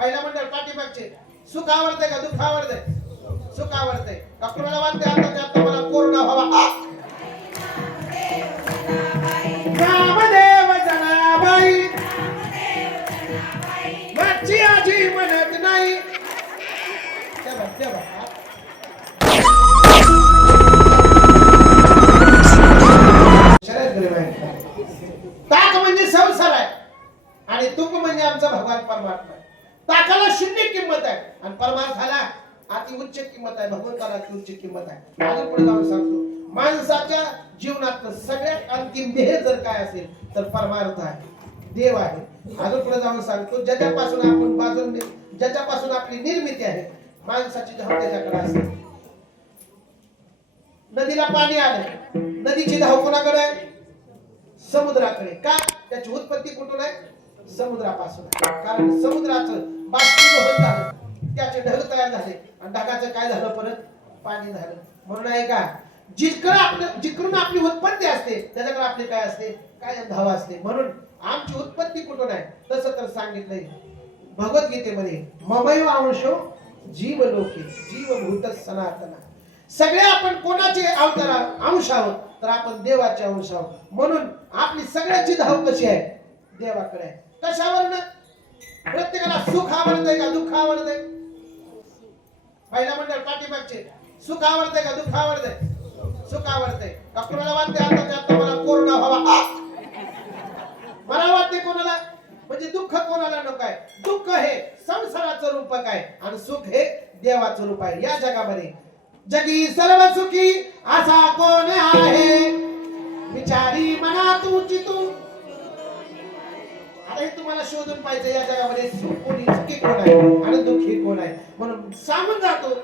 पहिला मंडळ पाठीमागचे सुख आवडतंय का दुःख आवडतंय? सुख आवडतंय का? कोणाला वाटते आता त्यात मला कोरोना व्हावा? नामदेव जनाबाई माझी आजी म्हणत नाही. ताक म्हणजे संसार आहे आणि तुक म्हणजे आमचा भगवान परमात्मा. ताकाला शून्य किंमत आहे आणि परमार्थाला अति उच्च किंमत आहे. भगवंताला अति उच्च किंमत आहे. अजून पुढे जाऊन सांगतो, माणसाच्या जीवनात सगळ्यात अंतिम ध्येय जर काय असेल तर परमार्थ आहे, देव आहे. अजून पुढे जाऊन सांगतो, ज्याच्यापासून आपण बाजून ज्याच्यापासून आपली निर्मिती आहे माणसाची धाव त्याच्याकडे असते. नदीला पाणी आलं, नदीची धाव कोणाकडे आहे? समुद्राकडे. का? त्याची उत्पत्ती कुठून आहे? समुद्रापासून. कारण समुद्राचं बाष्पीभवन झालं, त्याचे ढग तयार झाले आणि ढगाचं काय झालं? परत पाणी झालं. म्हणून आहे का, जिकडून आपली उत्पत्ती असते त्याच्याकडे आपली काय असते? काय धाव असते. म्हणून आमची उत्पत्ती कुठून आहे? तसं तर सांगितलंय भगवद्गीतेमध्ये, ममैव अंशो जीव लोके जीवभूत सनातन. सगळे आपण कोणाचे अवतार अंश आहोत? तर आपण देवाचे अंश आहोत. म्हणून आपली सगळ्याची धाव कशी आहे? देवाकडे आहे. कशावरनं? प्रत्येकाला सुख आवडतंय का दुःख आवडतंय? पहिला मंडळ पाठीमागचे सुख आवडतंय का दुःख आवडतंय? सुख आवडतंय का? कोणाला वाटते आता त्यात मला कोरोना व्हावा? मला वाटते कोणाला? म्हणजे दुःख कोणाला नको आहे? दुःख हे संसाराचं रूपक आहे आणि सुख हे देवाचं रूप आहे. या जगामध्ये जगी सर्व सुखी असा कोण आहे? विचारी मना तुझी तू. आता हे तुम्हाला शोधून पाहिजे या जगामध्ये सुख कोणी, सुखी कोण आहे आणि दुःखी कोण आहे. म्हणून सांगून जातो,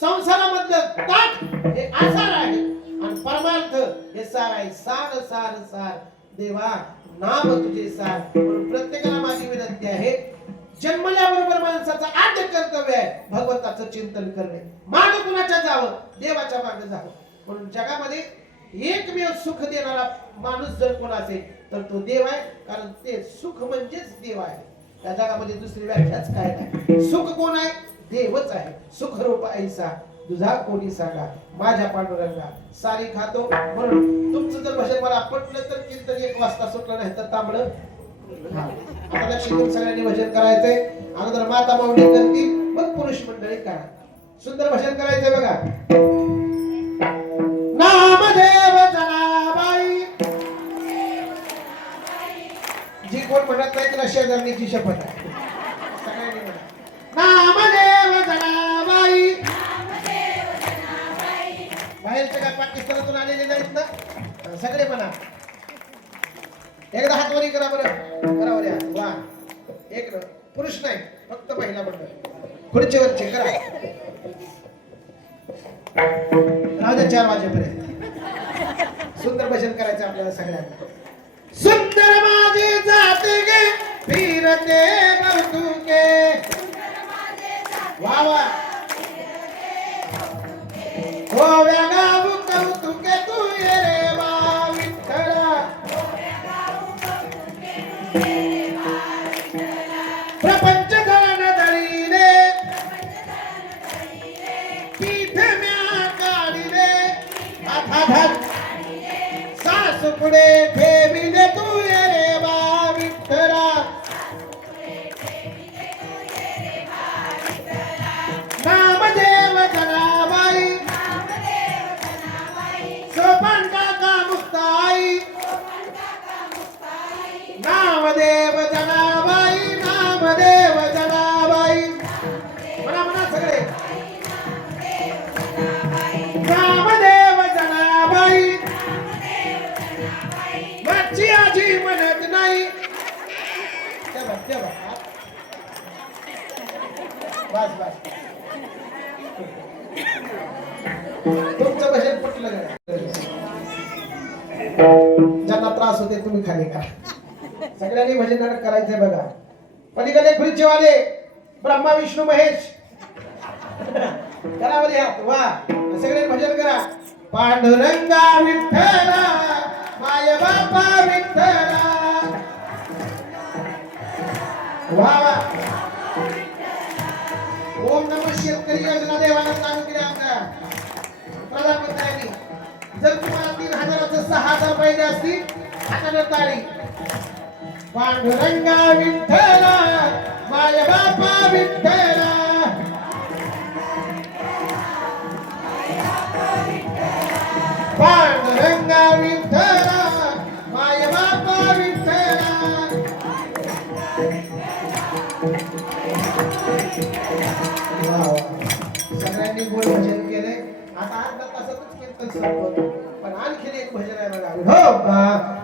संसारामधलं ताट हे आसार आहे आणि परमार्थ हे सार आहे. सार सार सार देवा नाम तुझे सार. म्हणून प्रत्येकाला माझी विनंती आहे, जन्मल्याबरोबर माणसाचं आद्य कर्तव्य आहे भगवंताचं चिंतन करणे. मागे कुणाच्या जावं? देवाच्या मागे जावं. म्हणून जगामध्ये एकमेव सुख देणारा माणूस जर कोण असेल तर तो देव आहे. कारण ते सुख म्हणजेच देव आहे. त्या जगामध्ये दुसरी व्याख्याच काय नाही. सुख कोण आहे? देवच आहे. सुख रूप ऐसा तुझा कोणी सांगा, माझ्या पांडुरंगा सारी खातो. म्हणून तुमचं जर भजन मला पटलं तर कीर्तन 1 वाजता सुटलं नाही तर तांबडं. आता लक्ष देऊन सगळ्यांनी भजन करायचंय. अगोदर माता माऊली करतील, मग पुरुष मंडळी करा. सुंदर भजन करायचंय बघा. नामदेव जनाबाई. जी कोण म्हणत नाही त्याला शेजारणीची शपथ आहे. सगळ्यांनी म्हणा नामदेव जनाबाई. बाहेरचे का पाकिस्तानातून आलेले नाहीत ना? सगळे म्हणा. एकदा हात वरी करा बरं. करा वरी हात. वा. एक पुरुष नाही, फक्त महिला मंडळ. पुढचे वरचे करा. राहू द्या 4 वाजेपर्यंत. सुंदर भजन करायचं आपल्याला सगळ्यांना. सुंदर माझी जाते गे फिरते बहुतुके. वा वा. हो गाऊ कौतुके तू ये रे वा विठ्ठला. प्रपंच धन धळीले पीठ म्या काढिले. आधाधात सासू पुढे ठेविले तू ये रे वा विठ्ठला. नामदेव जनाबाई. सोपान काका मुक्ताई. नामदेव जनाबाई. नामदेव जनाबाई. म्हणा म्हणा सगळे. नामदेव जनाबाई माझी आजी म्हणत नाही. बस बस. तुमचं भजन पटलं का? ज्यांना त्रास होते तुम्ही खाली करा. सगळ्यांनी भजन करायचंय बघा. पलीकडे खुर्ची वाले ब्रह्मा विष्णू महेश करा बरे हात. वा. सगळे भजन करा. पांडुरंगा विठ्ठला माय बापा विठ्ठला. वा वा. शेतकरी योजना देवाला चालू केल्या आमच्या प्रधानमंत्र्यांनी. जर तुम्हाला 3,000चं 6,000 पाहिजे असतील आता ताळी. पांडुरंगा विठ्ठला माय बापा विठ्ठला पांडुरंगा विठ्ठला माय बापा विठ्ठला. सगळ्यांनी गोड भजन केले. आता अर्धा तासातच कीर्तन संपवतो. पण आणखीन एक भजन आहे बघा. हो बा